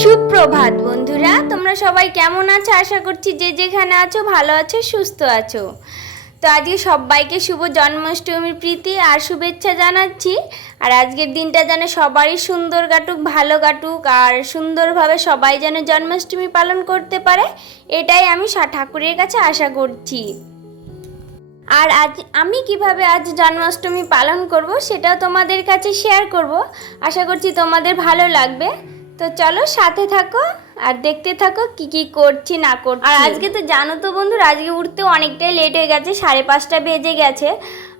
সুপ্রভাত বন্ধুরা, তোমরা সবাই কেমন আছো? আশা করছি যে যেখানে আছো, ভালো আছো, সুস্থ আছো। তো আজকে সবাইকে শুভ জন্মাষ্টমীর প্রীতি আর শুভেচ্ছা জানাচ্ছি। আর আজকের দিনটা যেন সবারই সুন্দর কাটুক, ভালো কাটুক, আর সুন্দরভাবে সবাই যেন জন্মাষ্টমী পালন করতে পারে, এটাই আমি ঠাকুরের কাছে আশা করছি। আর আজ, আমি কীভাবে আজ জন্মাষ্টমী পালন করব সেটাও তোমাদের কাছে শেয়ার করব। আশা করছি তোমাদের ভালো লাগবে। তো চলো সাথে থাকো আর দেখতে থাকো কি কি করছি, না করছি। আর আজকে তো জানো তো বন্ধুরা, আজকে উঠতে অনেকটাই লেট হয়ে গেছে, সাড়ে পাঁচটা বেজে গেছে।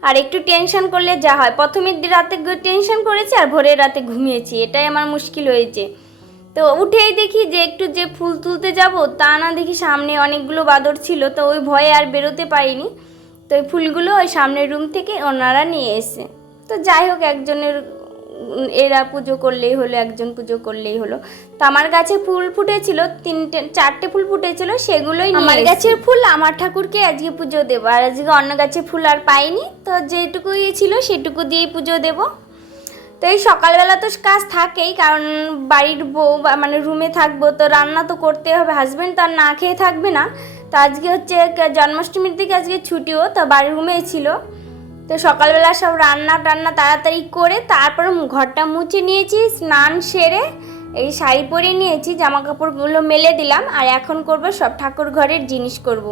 আর একটু টেনশন করলে যা হয়। প্রথমের দিন রাতে টেনশন করেছি আর ভোরের রাতে ঘুমিয়েছি, এটাই আমার মুশকিল হয়েছে। তো উঠেই দেখি যে একটু যে ফুল তুলতে যাব, তা না দেখি সামনে অনেকগুলো বাদর ছিল, তো ওই ভয়ে আর বেরোতে পারিনি। তো ওই ফুলগুলো ওই সামনের রুম থেকে ওনারা নিয়ে এসে। তো যাই হোক, একজনের এরা পুজো করলেই হলো একজন পুজো করলেই হলো। তো আমার গাছে ফুল ফুটেছিল তিনটে চারটে ফুল ফুটেছিল সেগুলোই আমার গাছের ফুল আমার ঠাকুরকে আজকে পুজো দেবো। আর আজকে অন্য গাছে ফুল আর পাইনি তো যেটুকুই ছিল সেটুকু দিয়েই পুজো দেবো। তো এই সকালবেলা তো কাজ থাকেই কারণ বাড়ির বউ বা মানে রুমে থাকব তো রান্না তো করতে হবে। হাজব্যান্ড তো আর না খেয়ে থাকবে না। তো আজকে হচ্ছে জন্মাষ্টমীর দিকে আজকে ছুটিও তো বাড়ির রুমেই ছিল। তো সকালবেলা সব রান্না টান্না তাড়াতাড়ি করে তারপর ঘরটা মুছে নিয়েছি, স্নান সেরে এই শাড়ি পরে নিয়েছি জামা কাপড়গুলো মেলে দিলাম আর এখন করব সব ঠাকুর ঘরের জিনিস করব।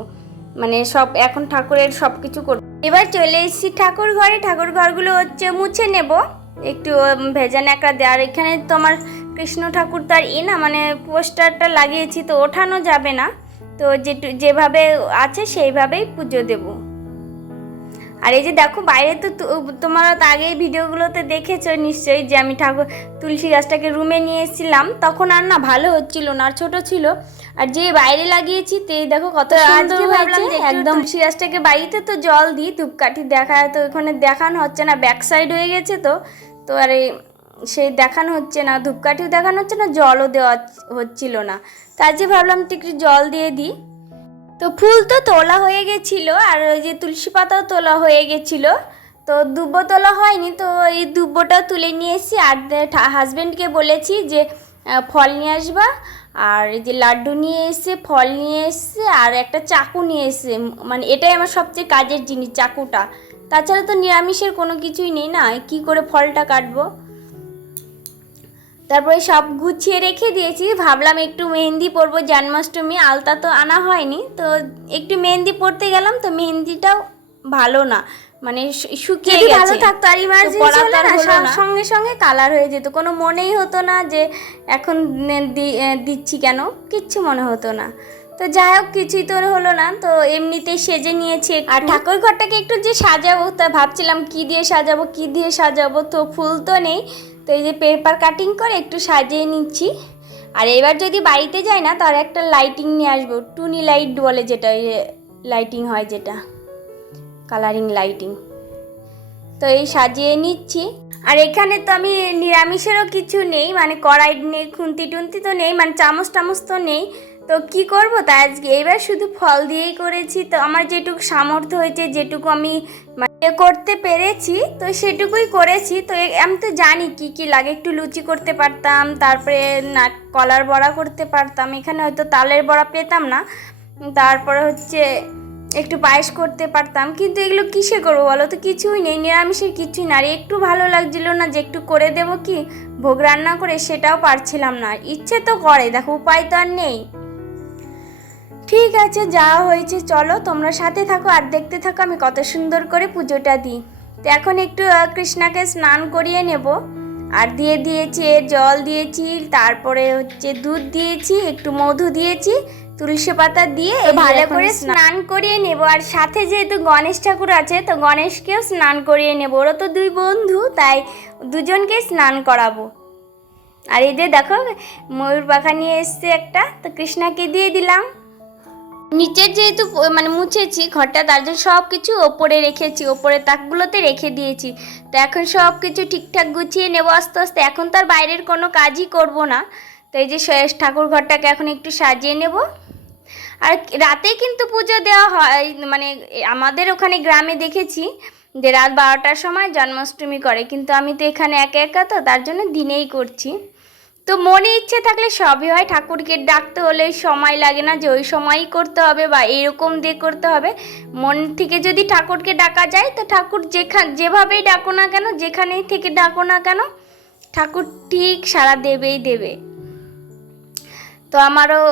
মানে সব এখন ঠাকুরের সব কিছু করব। এবার চলে এসেছি ঠাকুর ঘরে, ঠাকুর ঘরগুলো হচ্ছে মুছে নেব। একটু ভেজা ন্যাকড়া দেওয়া আর এখানে তোমার কৃষ্ণ ঠাকুর তার ই না মানে পোস্টারটা লাগিয়েছি তো ওঠানো যাবে না। তো যেটু যেভাবে আছে সেইভাবেই পুজো দেবো। আর এই যে দেখো বাইরে তো তু- তোমরা তো আগেই ভিডিওগুলোতে দেখেছ নিশ্চয়ই যে আমি ঠাকুর তুলসী গাছটাকে রুমে নিয়ে এসেছিলাম। তখন আর না ভালো হচ্ছিল না আর ছোট ছিল। আর যে বাইরে লাগিয়েছি তে দেখো কত সুন্দর ভাবলাম যে একদম তুলসী গাছটাকে বাড়িতে তো জল দিই ধূপকাঠি দেখা তো ওখানে দেখানো হচ্ছে না ব্যাক সাইড হয়ে গেছে তো। তো আর এই সেই দেখানো হচ্ছে না ধূপকাঠিও দেখানো হচ্ছে না জলও দেওয়া হচ্ছিল না। তার যে ভাবলাম একটু জল দিয়ে দিই। তো ফুল তো তোলা হয়ে গেছিল, আর ওই যে তুলসী পাতাও তোলা হয়ে গেছিল। তো দুব্বো তোলা হয়নি, তো এই দুব্বোটাও তুলে নিয়ে আর হাজব্যান্ডকে বলেছি যে ফল নিয়ে আসবা। আর যে লাড্ডু নিয়ে এসে ফল নিয়ে এসছে, আর একটা চাকু নিয়ে এসে মানে এটাই আমার সবচেয়ে কাজের জিনিস, চাকুটা। তাছাড়া তো নিরামিষের কোনো কিছুই নেই না কি করে ফলটা কাটবো? তারপরে সব গুছিয়ে রেখে দিয়েছি। ভাবলাম একটু মেহেন্দি পরবো জন্মাষ্টমী আলতা তো আনা হয়নি। তো একটু মেহেন্দি পরতে গেলাম তো মেহেন্দিটাও ভালো না মানে শুকিয়ে গেছে ভালো থাকতো আর হলে না। সঙ্গে সঙ্গে কালার হয়ে যেত। কোনো মনেই হতো না যে এখন দিচ্ছি কেন? কিচ্ছু মনে হতো না। তো যাই হোক কিছুই তো হলো না। তো এমনিতেই সেজে নিয়েছে আর ঠাকুর ঘরটাকে একটু যে সাজাবো তা ভাবছিলাম কি দিয়ে সাজাবো কি দিয়ে সাজাবো তো ফুল তো নেই। তো এই যে পেপার কাটিং করে একটু সাজিয়ে নিচ্ছি। আর এবার যদি বাড়িতে যাই না তার একটা লাইটিং নিয়ে আসব। টুনি লাইট বলে যেটা লাইটিং হয় যেটা। কালারিং লাইটিং তো এই সাজিয়ে নিচ্ছি। আর এখানে তো আমি নিরামিষেরও কিছু নেই মানে কড়াই নেই, খুন্তি টুন্তি তো নেই মানে চামচ টামচ তো নেই। তো কি করব? তা আজকে এবার শুধু ফল দিয়েই করেছি। তো আমার যেটুকু সামর্থ্য হয়েছে, যেটুকু আমি মানে করতে পেরেছি, তো সেটুকুই করেছি। তো আমি তো জানি কি কি লাগে। একটু লুচি করতে পারতাম, তারপরে না, কলার বড়া করতে পারতাম। এখানে হয়তো তালের বড়া পেতাম না। তারপরে হচ্ছে একটু পায়েস করতে পারতাম। কিন্তু এগুলো কিসে করব বলো তো? কিছুই নেই, নিরামিষের কিছুই না। আর একটু ভালো লাগছিল না যে একটু করে দেব কি? ভোগ রান্না করে সেটাও পারছিলাম না। ইচ্ছে তো করে, দেখো, উপায় তো আর নেই। ঠিক আছে যা হয়েছে চলো। তোমরা সাথে থাকো আর দেখতে থাকো আমি কত সুন্দর করে পুজোটা দিই। তো এখন একটু কৃষ্ণাকে স্নান করিয়ে নেব। আর দিয়ে দিয়েছি জল দিয়েছি তারপরে হচ্ছে দুধ দিয়েছি একটু মধু দিয়েছি তুলসী পাতা দিয়ে ভালো করে স্নান করিয়ে নেব। আর সাথে যেহেতু গণেশ ঠাকুর আছে তো গণেশকেও স্নান করিয়ে নেব। ওরা তো দুই বন্ধু তাই দুজনকে স্নান করাবো। আর এই যে দেখো ময়ূর পাখা নিয়ে এসছে একটা তো কৃষ্ণাকে দিয়ে দিলাম। নিচের যেহেতু মানে মুছেছি ঘরটা, তার জন্য সব কিছু ওপরে রেখেছি ওপরে তাকগুলোতে রেখে দিয়েছি। তো এখন সব কিছু ঠিকঠাক গুছিয়ে নেব আস্তে আস্তে। এখন তো আর বাইরের কোনো কাজই করব না। তো এই যে ঠাকুর ঘরটাকে এখন একটু সাজিয়ে নেব। আর রাতে কিন্তু পুজো দেওয়া হয় মানে আমাদের ওখানে গ্রামে দেখেছি যে রাত বারোটার সময় জন্মাষ্টমী করে। কিন্তু আমি তো এখানে একা একা, তো তার জন্য দিনেই করছি। তো মনে ইচ্ছে থাকলে সবই হয়। ঠাকুরকে ডাকতে হলে সময় লাগে না যে ওই সময়ই করতে হবে বা এরকম দিয়ে করতে হবে। মন থেকে যদি ঠাকুরকে ডাকা যায়, তো ঠাকুর যেখান যেভাবেই ডাকো না কেন, যেখানেই থেকে ডাকো না কেন, ঠাকুর ঠিক সারা দেবেই দেবে। তো আমারও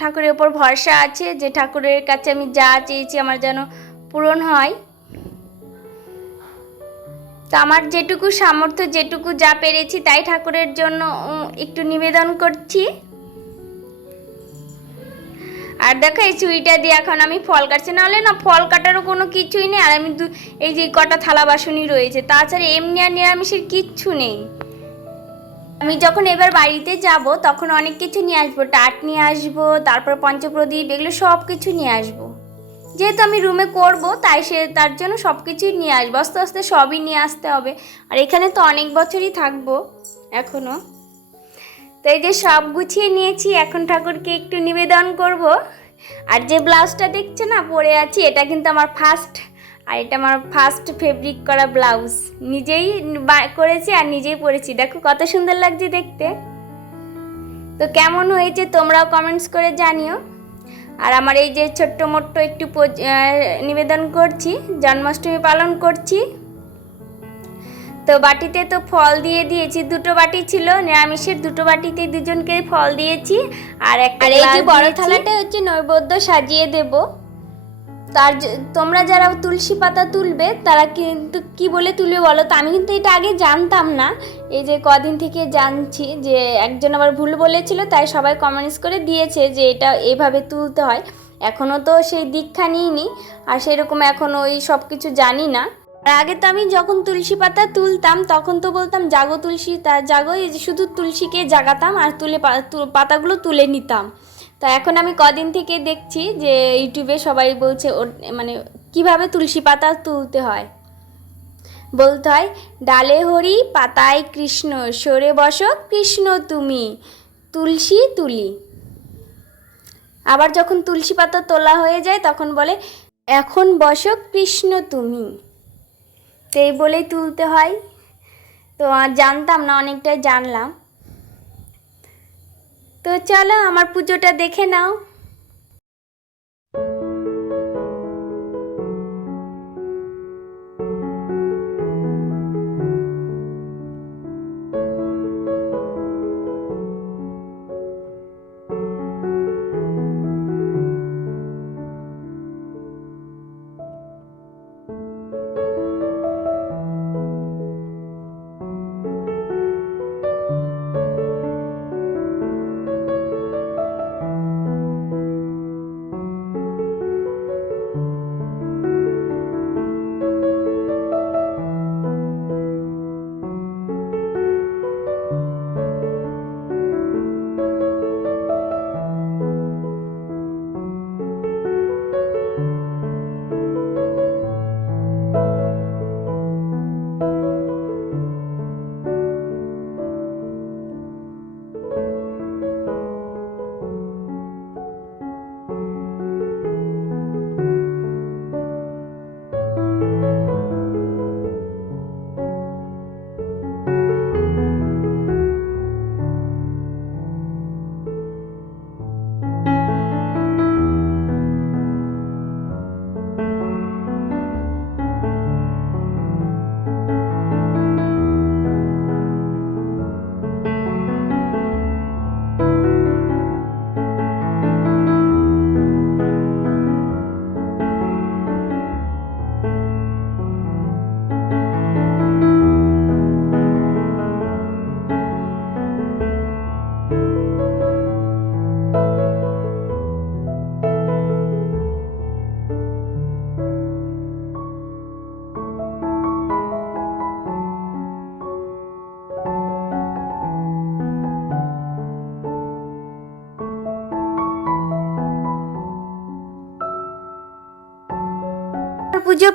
ঠাকুরের ওপর ভরসা আছে যে ঠাকুরের কাছে আমি যা চেয়েছি আমার যেন পূরণ হয়। তো আমার যেটুকু সামর্থ্য, যেটুকু যা পেরেছি তাই ঠাকুরের জন্য একটু নিবেদন করছি। আর দেখো এই চুইটা দিয়ে এখন আমি ফল কাটছি। নাহলে না ফল কাটারও কোনো কিছুই নেই, আর আমি এই যে কটা থালা বাসনই রয়েছে। তাছাড়া এমনি আর নিরামিষের কিচ্ছু নেই। আমি যখন এবার বাড়িতে যাব, তখন অনেক কিছু নিয়ে আসব। টাট নিয়ে আসব, তারপর পঞ্চপ্রদীপ, এগুলো সব কিছু নিয়ে আসব। যেহেতু আমি রুমে করব, তাই সে, তার জন্য সব কিছুই নিয়ে আসব। আস্তে আস্তে সবই নিয়ে আসতে হবে। আর এখানে তো অনেক বছরই থাকব এখনও তো এই যে সব গুছিয়ে নিয়েছি, এখন ঠাকুরকে একটু নিবেদন করব। আর যে ব্লাউজটা দেখছে না, পরে আছি, এটা কিন্তু আমার ফার্স্ট আর এটা আমার ফার্স্ট ফেব্রিক করা ব্লাউজ। নিজেই করেছি আর নিজেই পরেছি। দেখো কত সুন্দর লাগছে দেখতে। তো কেমন হয়েছে তোমরাও কমেন্টস করে জানিও। আর আমার এই যে ছোট্ট মোট্ট একটু নিবেদন করছি জন্মাষ্টমী পালন করছি। তো বাটিতে তো ফল দিয়ে দিয়েছি দুটো বাটি ছিল নিরামিষের দুটো বাটিতে দুজনকে ফল দিয়েছি আর একটা এই যে বড় থালাটা হচ্ছে নৈবদ্য সাজিয়ে দেব। তার তোমরা যারা তুলসী পাতা তুলবে, তারা কিন্তু কি বলে তুলবে বলো তো? আমি কিন্তু এটা আগে জানতাম না। এই যে কদিন থেকে জানছি যে একজন আবার ভুল বলেছিল, তাই সবাই কমেন্টস করে দিয়েছে যে এটা এভাবে তুলতে হয়। এখনও তো সেই দীক্ষা নিইনি, আর সেরকম এখনও ওই সব কিছু জানি না। আর আগে তো আমি যখন তুলসী পাতা তুলতাম, তখন তো বলতাম, জাগো তুলসী, তা জাগো। এই যে শুধু তুলসীকে জাগাতাম আর তুলে পাতাগুলো তুলে নিতাম। তো এখন আমি কদিন থেকে দেখছি যে ইউটিউবে সবাই বলছে মানে কীভাবে তুলসী পাতা তুলতে হয়। বলতে হয়, ডালে হরি, পাতায় কৃষ্ণ, সরে বস, কৃষ্ণ তুমি, তুলসী তুলি। আবার যখন তুলসী পাতা তোলা হয়ে যায়, তখন বলে, এখন বসো, কৃষ্ণ তুমি। তো এই বলেই তুলতে হয়। তো জানতাম না, অনেকটাই জানলাম। তো চলো আমার পুজোটা দেখে নাও।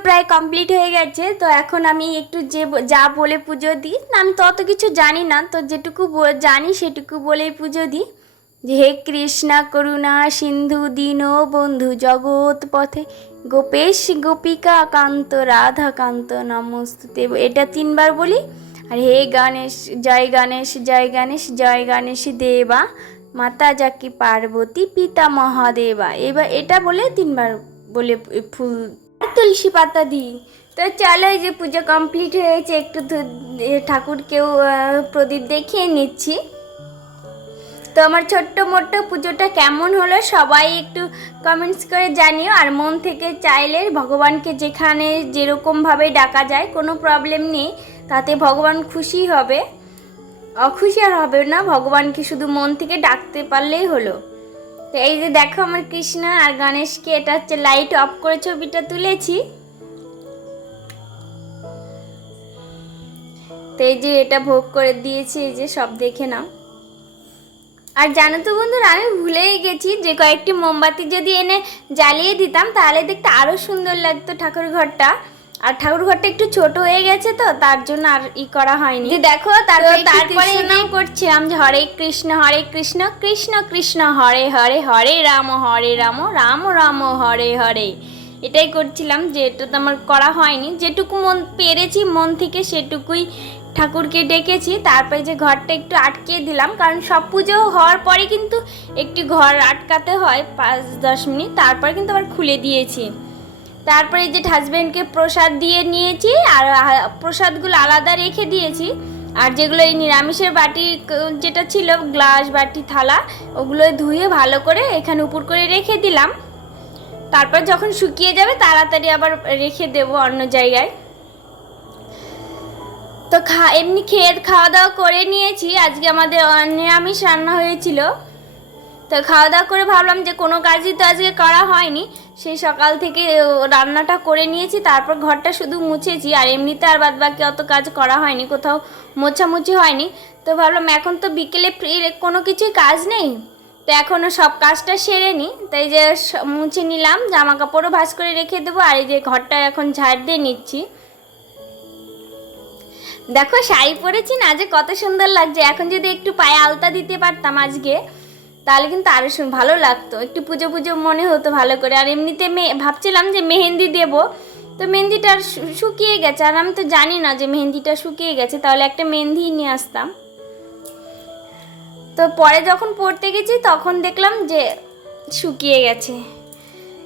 প্রায় কমপ্লিট হয়ে গেছে, তো এখন আমি একটু যে যা বলে পুজো দিই আমি তো অত কিছু জানি না, তো যেটুকু জানি সেটুকু বলেই পুজো দিই। যে হে কৃষ্ণা করুণা সিন্ধু দীন বন্ধু জগৎ পথে, গোপেশ গোপিকা কান্ত রাধা কান্ত নমস্তুতে। এটা তিনবার বলি, আর হে গণেশ, জয় গণেশ জয় গণেশ জয় গণেশ দেবা, মাতা জাকি পার্বতী, পিতা মহাদেবা। এবার এটা বলে তিনবার বলে ফুল তুলসী পাতা দিই। তো চলো এই যে পুজো কমপ্লিট হয়েছে, একটু ঠাকুরকেও প্রদীপ দেখিয়ে নিচ্ছি। তো আমার ছোট্ট মোট্ট পুজোটা কেমন হলো সবাই একটু কমেন্টস করে জানিও। আর মন থেকে চাইলে ভগবানকে যেখানে যেরকমভাবে ডাকা যায়, কোনো প্রবলেম নেই। তাতে ভগবান খুশি হবে। অখুশি আর হবে না, ভগবানকে শুধু মন থেকে ডাকতে পারলেই হলো। তো এই যে দেখো আমার কৃষ্ণা আর গণেশকে এটা হচ্ছে লাইট অফ করে ছবিটা তুলেছি। তো এই যে এটা ভোগ করে দিয়েছি, এই যে সব দেখে নাও। আর জানো তো বন্ধুরা, আমি ভুলেই গেছি যে কয়েকটি মোমবাতি যদি এনে জ্বালিয়ে দিতাম, তাহলে দেখতে আরও সুন্দর লাগতো ঠাকুর ঘরটা আর ঠাকুর ঘরটা একটু ছোট হয়ে গেছে তো তার জন্য আর ই করা হয়নি। দেখো তারপরে তারপরে এটাই করছিলাম যে হরে কৃষ্ণ হরে কৃষ্ণ কৃষ্ণ কৃষ্ণ হরে হরে হরে রাম হরে রাম রাম রাম হরে হরে। এটাই করছিলাম যে এটা তো আমার করা হয়নি। যেটুকু মন পেরেছি মন থেকে সেটুকুই ঠাকুরকে ডেকেছি। তারপরে যে ঘরটা একটু আটকে দিলাম কারণ সব পুজো হওয়ার পরে কিন্তু একটি ঘর আটকাতে হয় পাঁচ দশ মিনিট তারপরে কিন্তু আবার খুলে দিয়েছি। তারপরে যে হাজব্যান্ডকে প্রসাদ দিয়ে নিয়েছি আর প্রসাদগুলো আলাদা রেখে দিয়েছি। আর যেগুলো এই নিরামিষের বাটি যেটা ছিল গ্লাস, বাটি, থালা ওগুলো ধুয়ে ভালো করে এখানে উপর করে রেখে দিলাম। তারপর যখন শুকিয়ে যাবে তাড়াতাড়ি আবার রেখে দেব অন্য জায়গায়। তো খা, এমনি খেয়ে খাওয়া দাওয়া করে নিয়েছি। আজকে আমাদের নিরামিষ রান্না হয়েছিল। তো খাওয়া দাওয়া করে ভাবলাম যে কোনো কাজই তো আজকে করা হয়নি। সেই সকাল থেকে রান্নাটা করে নিয়েছি, তারপর ঘরটা শুধু মুছেছি, আর এমনিতে আর বাদ বাকি অত কাজ করা হয়নি, কোথাও মোছামুছি হয়নি। তো ভাবলাম এখন তো বিকেলে ফ্রি কোনো কিছুই কাজ নেই। তো এখনও সব কাজটা সেরে নিই তাই যে মুছে নিলাম জামা কাপড়ও ভাঁজ করে রেখে দেবো, আর এই যে ঘরটা এখন ঝাড় দিয়ে নিচ্ছি। দেখো শাড়ি পরেছি না, যে কত সুন্দর লাগছে। এখন যদি একটু পায়ে আলতা দিতে পারতাম আজকে তাহলে কিন্তু আরও ভালো লাগতো। একটু পুজো পুজো মনে হতো ভালো করে। আর এমনিতে মে, ভাবছিলাম যে মেহেন্দি দেব। তো মেহেন্দিটা শুকিয়ে গেছে। আর আমি তো জানি না যে মেহেন্দিটা শুকিয়ে গেছে, তাহলে একটা মেহেন্দি নিয়ে আসতাম। তো পরে যখন পড়তে গেছি, তখন দেখলাম যে শুকিয়ে গেছে।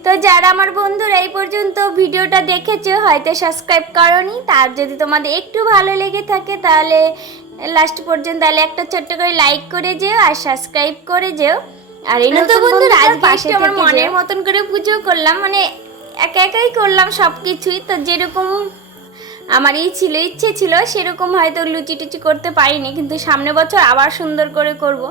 তো যারা আমার বন্ধুরা এই পর্যন্ত ভিডিওটা দেখেছ, হয়তো সাবস্ক্রাইব করনি। তার যদি তোমাদের একটু ভালো লেগে থাকে, তাহলে লাস্ট পর্যন্ত তাহলে একটা ছোট্ট করে লাইক করে যেও আর সাবস্ক্রাইব করে যেও। আর এই তো বন্ধুরা আজকে একটু আমার মনের মতন করে পুজো করলাম মানে একা একাই করলাম সব কিছুই তো যেরকম আমার ই ছিল ইচ্ছে ছিল সেরকম হয়তো লুচি টুচি করতে পারিনি কিন্তু সামনে বছর আবার সুন্দর করে করব।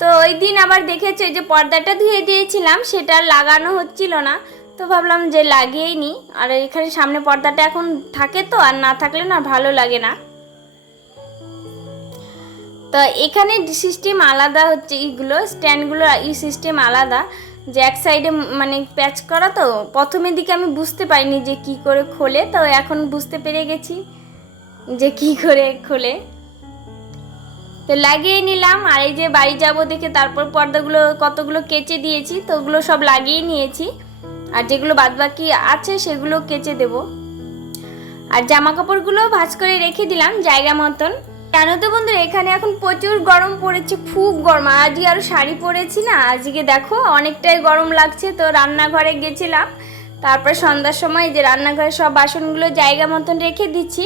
তো ওই দিন আবার দেখেছ যে পর্দাটা ধুয়ে দিয়েছিলাম সেটা লাগানো হচ্ছিল না। তো ভাবলাম যে লাগিয়েই নি। আর এখানে সামনে পর্দাটা এখন থাকে তো আর না থাকলে না ভালো লাগে না। তো এখানে সিস্টেম আলাদা হচ্ছে এইগুলো স্ট্যান্ডগুলো ই সিস্টেম আলাদা। যে এক সাইডে মানে প্যাচ করা তো, প্রথমের দিকে আমি বুঝতে পারিনি যে কি করে খোলে, তো এখন বুঝতে পেরে গেছি যে কি করে খোলে। তো লাগিয়ে নিলাম, আর এই যে বাড়ি যাব দেখে তারপর পর্দাগুলো কতগুলো কেচে দিয়েছি, তো ওগুলো সব লাগিয়ে নিয়েছি। আর যেগুলো বাদবাকি আছে সেগুলো কেচে দেব। আর জামা কাপড়গুলো ভাঁজ করে রেখে দিলাম জায়গা মতন। কেন তো বন্ধুরা, এখানে এখন প্রচুর গরম পড়েছে, খুব গরম। আজকে আরও শাড়ি পরেছি না, আজকে দেখো অনেকটাই গরম লাগছে, তো রান্নাঘরে গেছিলাম। তারপর সন্ধ্যার সময় যে রান্নাঘরে সব বাসনগুলো জায়গা মতন রেখে দিচ্ছি।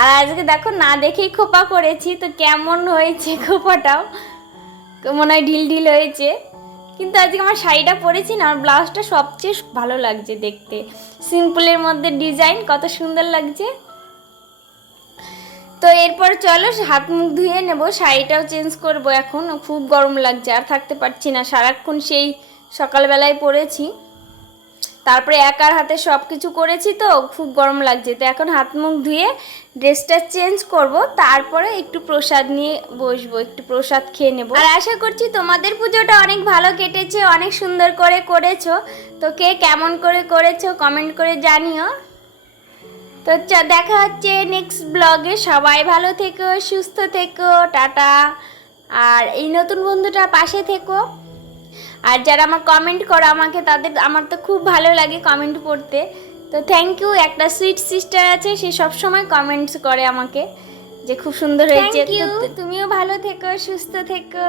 আর আজকে দেখো না দেখেই খোপা করেছি, তো কেমন হয়েছে খোপাটাও? মনে হয় ঢিল ঢিল হয়েছে। কিন্তু আজকে আমার শাড়িটা পরেছি না, আমার ব্লাউজটা সবচেয়ে ভালো লাগছে দেখতে। সিম্পলের মধ্যে ডিজাইন কত সুন্দর লাগছে। তো এরপর চলো, হাত মুখ ধুয়ে নেব, শাড়িটাও চেঞ্জ করব এখন। খুব গরম লাগছে, আর থাকতে পারছি না। সারাক্ষণ সেই সকালবেলায় পরেছি তারপরে একার হাতে সব কিছু করেছি তো, খুব গরম লাগছে। তো এখন হাত মুখ ধুয়ে ড্রেসটা চেঞ্জ করব, তারপরে একটু প্রসাদ নিয়ে বসবো, একটু প্রসাদ খেয়ে নেব। আর আশা করছি তোমাদের পুজোটা অনেক ভালো কেটেছে, অনেক সুন্দর করে করেছ। তো কে কেমন করে করেছ কমেন্ট করে জানিও। তো দেখা হচ্ছে নেক্সট ব্লগে সবাই ভালো থেকো সুস্থ থেকো টাটা। আর এই নতুন বন্ধুটার পাশে থেকো। আর যারা আমার কমেন্ট করো আমাকে তাদের আমার তো খুব ভালো লাগে কমেন্ট পড়তে। তো থ্যাংক ইউ একটা সুইট সিস্টার আছে সে সব সময় কমেন্টস করে আমাকে। যে খুব সুন্দর হয়েছে। তুমিও ভালো থেকো সুস্থ থেকো।